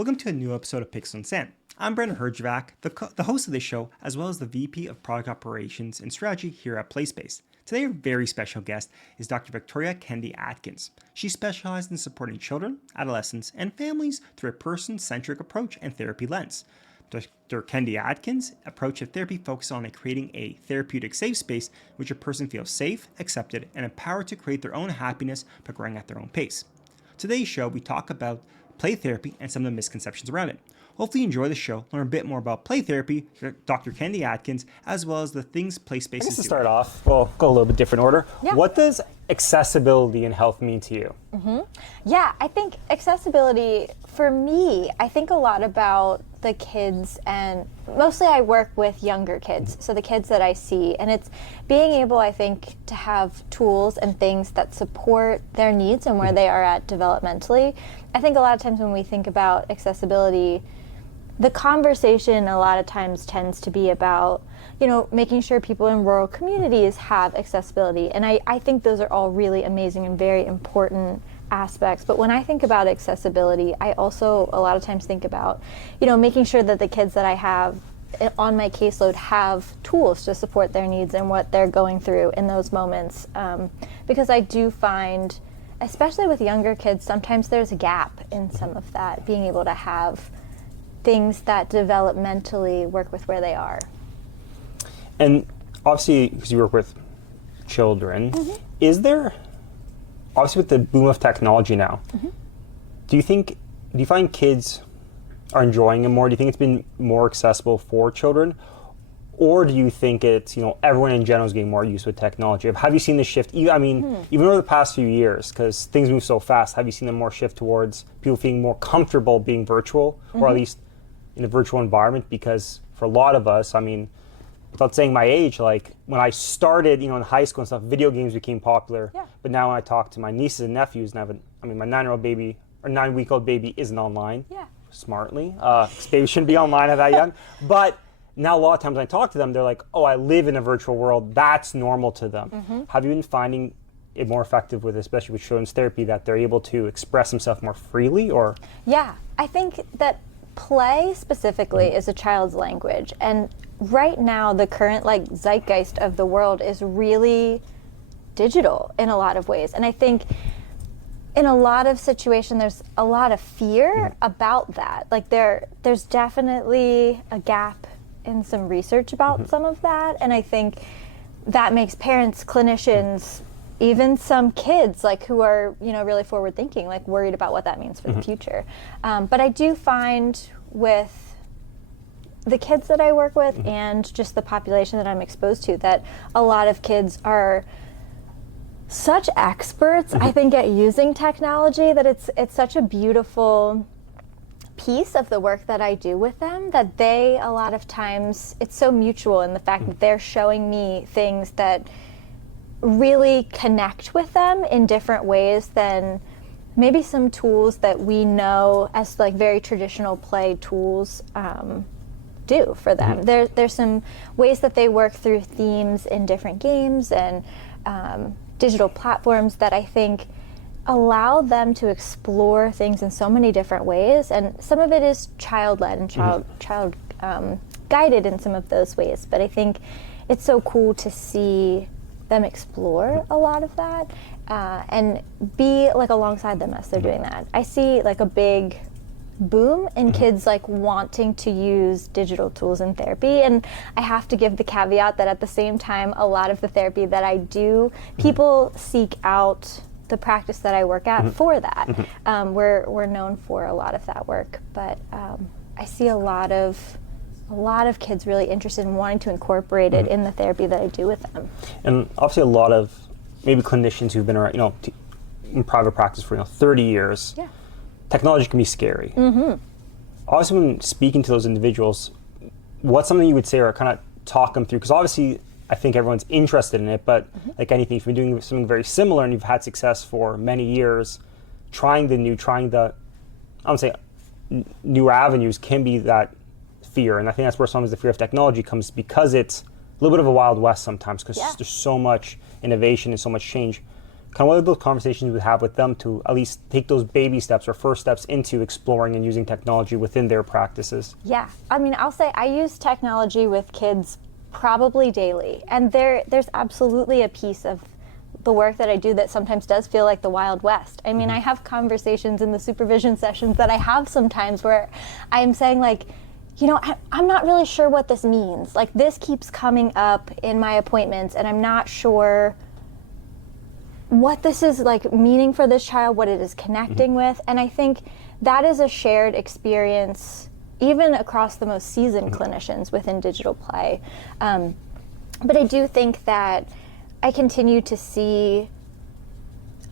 Welcome to a new episode of Pixel and Sand. I'm Brandon Herjavec, the host of this show, as well as the VP of Product Operations and Strategy here at PlaySpace. Today, our very special guest is Dr. Victoria Kennedy-Adkins. She specialized in supporting children, adolescents, and families through a person-centric approach and therapy lens. Dr. Kennedy-Adkins' approach of therapy focuses on creating a therapeutic safe space in which a person feels safe, accepted, and empowered to create their own happiness by growing at their own pace. Today's show, we talk about play therapy and some of the misconceptions around it. Hopefully you enjoy the show, learn a bit more about play therapy, Dr. Kennedy-Adkins, as well as the things PlaySpace is doing. To start off, we'll go a little bit different order. Yeah. What does accessibility in health mean to you? Yeah, I think accessibility, for me, I think a lot about the kids, and mostly I work with younger kids, so the kids that I see, and it's being able, I think, to have tools and things that support their needs and where they are at developmentally. I think a lot of times when we think about accessibility, the conversation a lot of times tends to be about, making sure people in rural communities have accessibility. And I think those are all really amazing and very important aspects. But when I think about accessibility, I also a lot of times think about, making sure that the kids that I have on my caseload have tools to support their needs and what they're going through in those moments. Because I do find, especially with younger kids, sometimes there's a gap in some of that, being able to have things that developmentally work with where they are. And obviously, because you work with children, is there, obviously with the boom of technology now, do you find kids are enjoying it more? Do you think it's been more accessible for children? Or do you think it's, everyone in general is getting more used with technology? Have you seen the shift? Even over the past few years, because things move so fast, have you seen them more shift towards people feeling more comfortable being virtual, or at least in a virtual environment? Because for a lot of us, without saying my age, like when I started, in high school and stuff, video games became popular. Yeah. But now when I talk to my nieces and nephews, and my 9-year-old baby, or 9-week-old baby isn't online. Yeah. Smartly. Baby shouldn't be online at that young. But now a lot of times when I talk to them, they're like, oh, I live in a virtual world. That's normal to them. Have you been finding it more effective with, especially with children's therapy, that they're able to express themselves more freely? Or Yeah, I think that play specifically is a child's language. And right now, the current zeitgeist of the world is really digital in a lot of ways. And I think in a lot of situations, there's a lot of fear about that. There's definitely a gap in some research about some of that. And I think that makes parents, clinicians, even some kids who are, really forward thinking, worried about what that means for the future. But I do find with the kids that I work with and just the population that I'm exposed to, that a lot of kids are such experts, I think, at using technology, that it's such a beautiful piece of the work that I do with them, that they, a lot of times, it's so mutual in the fact that they're showing me things that really connect with them in different ways than maybe some tools that we know as very traditional play tools do for them. There's some ways that they work through themes in different games and digital platforms that I think allow them to explore things in so many different ways. And some of it is child-led and child guided in some of those ways. But I think it's so cool to see them explore a lot of that and be alongside them as they're doing that. I see a big boom in kids wanting to use digital tools in therapy, and I have to give the caveat that at the same time, a lot of the therapy that I do, people seek out the practice that I work at for that. We're known for a lot of that work, but I see a lot of kids really interested in wanting to incorporate it in the therapy that I do with them. And obviously a lot of maybe clinicians who've been around, in private practice for 30 years. Yeah. Technology can be scary. Obviously, when speaking to those individuals, what's something you would say or kind of talk them through? Because obviously, I think everyone's interested in it, but like anything, if you've been doing something very similar and you've had success for many years, trying the I would say, new avenues can be that fear. And I think that's where sometimes the fear of technology comes, because it's a little bit of a Wild West sometimes, because there's so much innovation and so much change. kind of what are those conversations we have with them to at least take those baby steps or first steps into exploring and using technology within their practices? Yeah, I mean, I'll say I use technology with kids probably daily, and there's absolutely a piece of the work that I do that sometimes does feel like the Wild West. I mean, I have conversations in the supervision sessions that I have sometimes where I'm saying like, you know, I'm not really sure what this means. Like, this keeps coming up in my appointments, and I'm not sure what this is like meaning for this child, what it is connecting with. And I think that is a shared experience even across the most seasoned clinicians within digital play. But I do think that I continue to see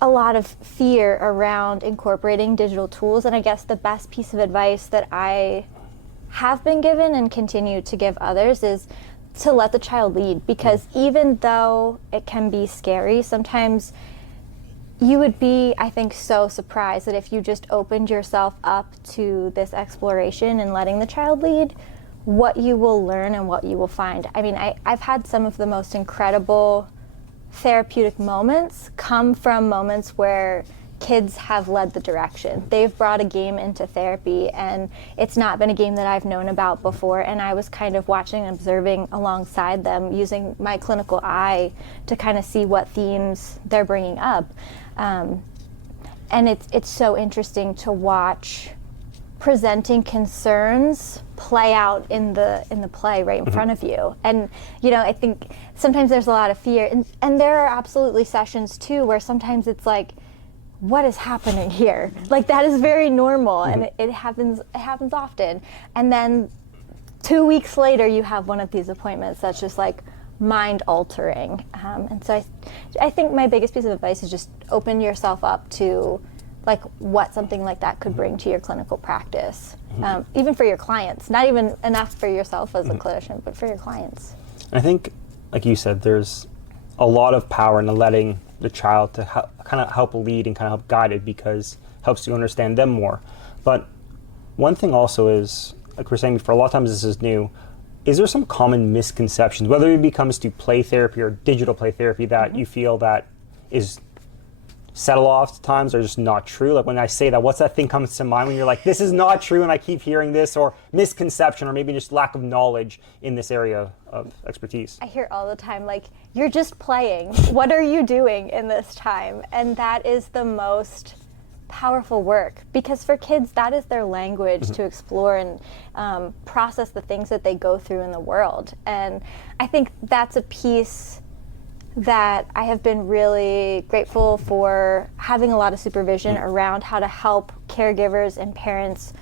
a lot of fear around incorporating digital tools. And I guess the best piece of advice that I have been given and continue to give others is to let the child lead, because even though it can be scary, sometimes you would be, I think, so surprised that if you just opened yourself up to this exploration and letting the child lead, what you will learn and what you will find. I mean, I've had some of the most incredible therapeutic moments come from moments where kids have led the direction. They've brought a game into therapy, and it's not been a game that I've known about before, and I was kind of watching and observing alongside them using my clinical eye to kind of see what themes they're bringing up. And it's so interesting to watch presenting concerns play out in the play right in front of you. And you know, I think sometimes there's a lot of fear, and there are absolutely sessions too where sometimes it's like, what is happening here? Like, that is very normal, and it happens often. And then 2 weeks later you have one of these appointments that's just like mind altering. And so I think my biggest piece of advice is just open yourself up to like what something like that could bring to your clinical practice, even for your clients. Not even enough for yourself as a clinician, but for your clients. I think, like you said, there's a lot of power in letting the child to kind of help lead and kind of help guide it, because it helps you understand them more. But one thing also is, like we were saying before, a lot of times this is new. Is there some common misconceptions, whether it comes to play therapy or digital play therapy, that you feel that is said a lot of times are just not true? Like, when I say that, what's that thing comes to mind when you're like, this is not true and I keep hearing this, or misconception, or maybe just lack of knowledge in this area of expertise? I hear all the time, like, you're just playing. What are you doing in this time? And that is the most powerful work, because for kids, that is their language to explore and process the things that they go through in the world. And I think that's a piece that I have been really grateful for, having a lot of supervision around how to help caregivers and parents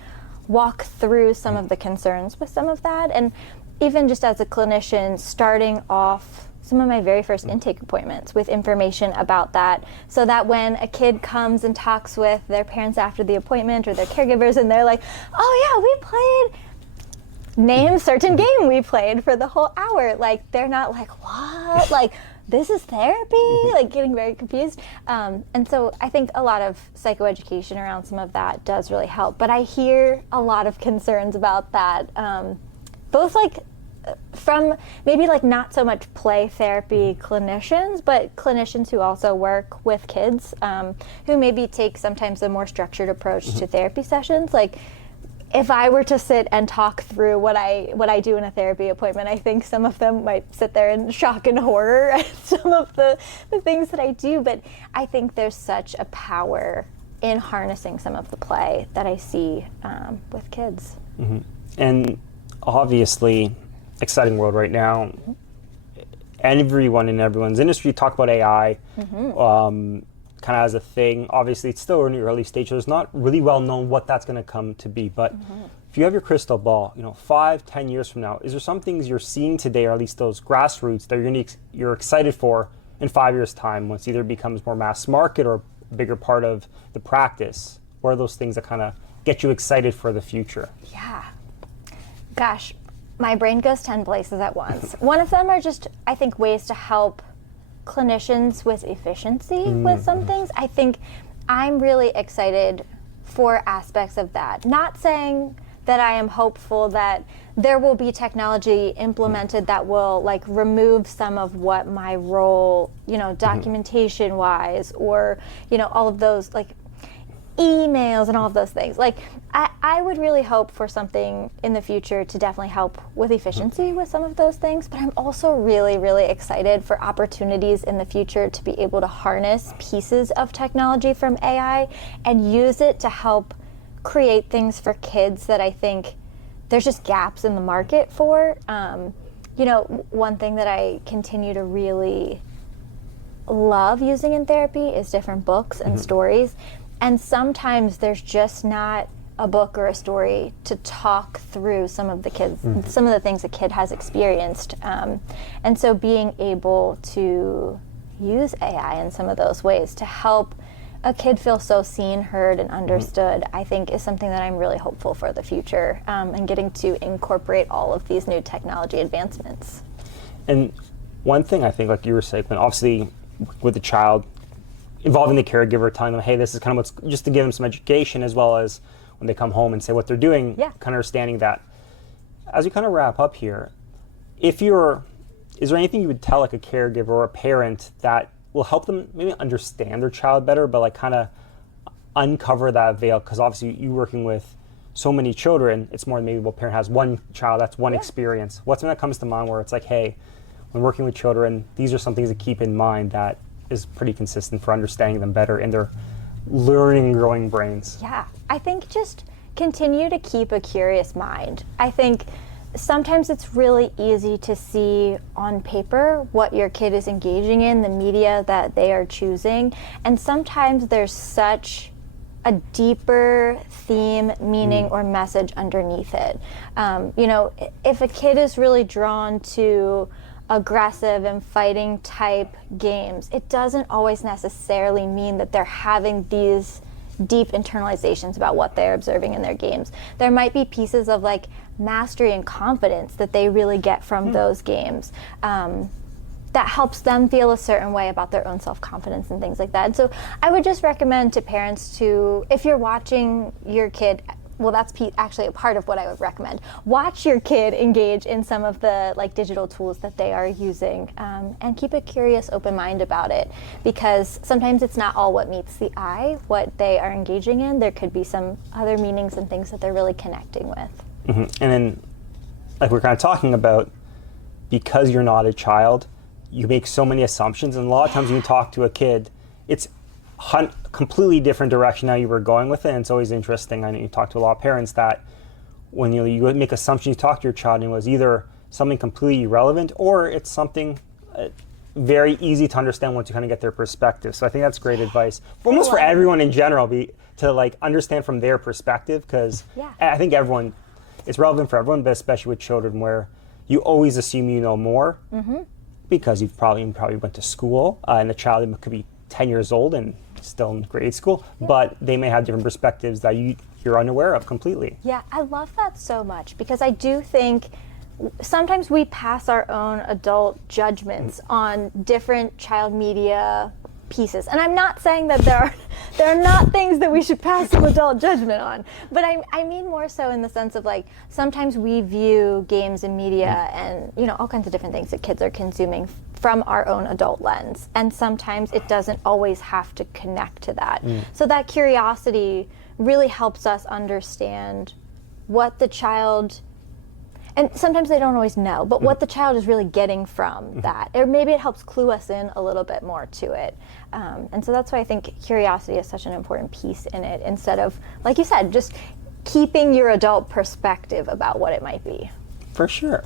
walk through some of the concerns with some of that. And even just as a clinician, starting off some of my very first intake appointments with information about that, so that when a kid comes and talks with their parents after the appointment or their caregivers, and they're like, oh yeah, we played, name certain game we played for the whole hour. Like, they're not like, what? Like, this is therapy? Like, getting very confused. And so I think a lot of psychoeducation around some of that does really help. But I hear a lot of concerns about that, both like from maybe like not so much play therapy clinicians, but clinicians who also work with kids, who maybe take sometimes a more structured approach to therapy sessions. Like, if I were to sit and talk through what I do in a therapy appointment, I think some of them might sit there in shock and horror at some of the things that I do. But I think there's such a power in harnessing some of the play that I see with kids. And obviously, exciting world right now. Everyone in everyone's industry talk about AI. Kind of as a thing. Obviously, it's still in the early stage, so it's not really well known what that's going to come to be. But if you have your crystal ball, 5-10 years from now, is there some things you're seeing today, or at least those grassroots, that you're excited for in 5 years' time, once either it becomes more mass market or a bigger part of the practice? What are those things that kind of get you excited for the future? Yeah. Gosh, my brain goes 10 places at once. One of them are just, I think, ways to help clinicians with efficiency with some things. I think I'm really excited for aspects of that. Not saying that I am hopeful that there will be technology implemented that will like remove some of what my role, documentation wise, or, all of those like emails and all of those things. Like I would really hope for something in the future to definitely help with efficiency with some of those things, but I'm also really, really excited for opportunities in the future to be able to harness pieces of technology from AI and use it to help create things for kids that I think there's just gaps in the market for. One thing that I continue to really love using in therapy is different books and stories. And sometimes there's just not a book or a story to talk through some of the things a kid has experienced. And so being able to use AI in some of those ways to help a kid feel so seen, heard, and understood, I think is something that I'm really hopeful for the future, and getting to incorporate all of these new technology advancements. And one thing I think, like you were saying, when obviously with the child, involving the caregiver, telling them, hey, this is kind of what's, just to give them some education, as well as when they come home and say what they're doing, kind of understanding that. As we kind of wrap up here, is there anything you would tell like a caregiver or a parent that will help them maybe understand their child better, but like kind of uncover that veil? Because obviously you working with so many children, it's more than maybe what parent has one child, that's one experience. What's something that comes to mind where it's like, hey, when working with children, these are some things to keep in mind that is pretty consistent for understanding them better in their learning, growing brains? Yeah, I think just continue to keep a curious mind. I think sometimes it's really easy to see on paper what your kid is engaging in, the media that they are choosing, and sometimes there's such a deeper theme, meaning, or message underneath it. If a kid is really drawn to aggressive and fighting type games, it doesn't always necessarily mean that they're having these deep internalizations about what they're observing in their games. There might be pieces of like mastery and confidence that they really get from those games, that helps them feel a certain way about their own self-confidence and things like that. And so I would just recommend to parents to, if you're watching your kid, well, that's actually a part of what I would recommend. Watch your kid engage in some of the like digital tools that they are using, and keep a curious, open mind about it, because sometimes it's not all what meets the eye, what they are engaging in. There could be some other meanings and things that they're really connecting with. And then, like we're kind of talking about, because you're not a child, you make so many assumptions, and a lot of times when you talk to a kid, it's completely different direction now you were going with it. And it's always interesting. I know you talk to a lot of parents that when you make assumptions, you talk to your child, and it was either something completely irrelevant or it's something very easy to understand once you kind of get their perspective. So I think that's great advice, almost for everyone in general, to like understand from their perspective, because I think it's relevant for everyone, but especially with children, where you always assume you know more because you probably went to school, and the child could be 10 years old and still in grade school, but they may have different perspectives that you're unaware of completely. Yeah, I love that so much, because I do think sometimes we pass our own adult judgments on different child media pieces. And I'm not saying that there are not things that we should pass some adult judgment on, but I mean more so in the sense of like, sometimes we view games and media and all kinds of different things that kids are consuming from our own adult lens, and sometimes it doesn't always have to connect to that. So that curiosity really helps us understand what the child, and sometimes they don't always know, but what the child is really getting from that. Or maybe it helps clue us in a little bit more to it. And so that's why I think curiosity is such an important piece in it, instead of, like you said, just keeping your adult perspective about what it might be. For sure.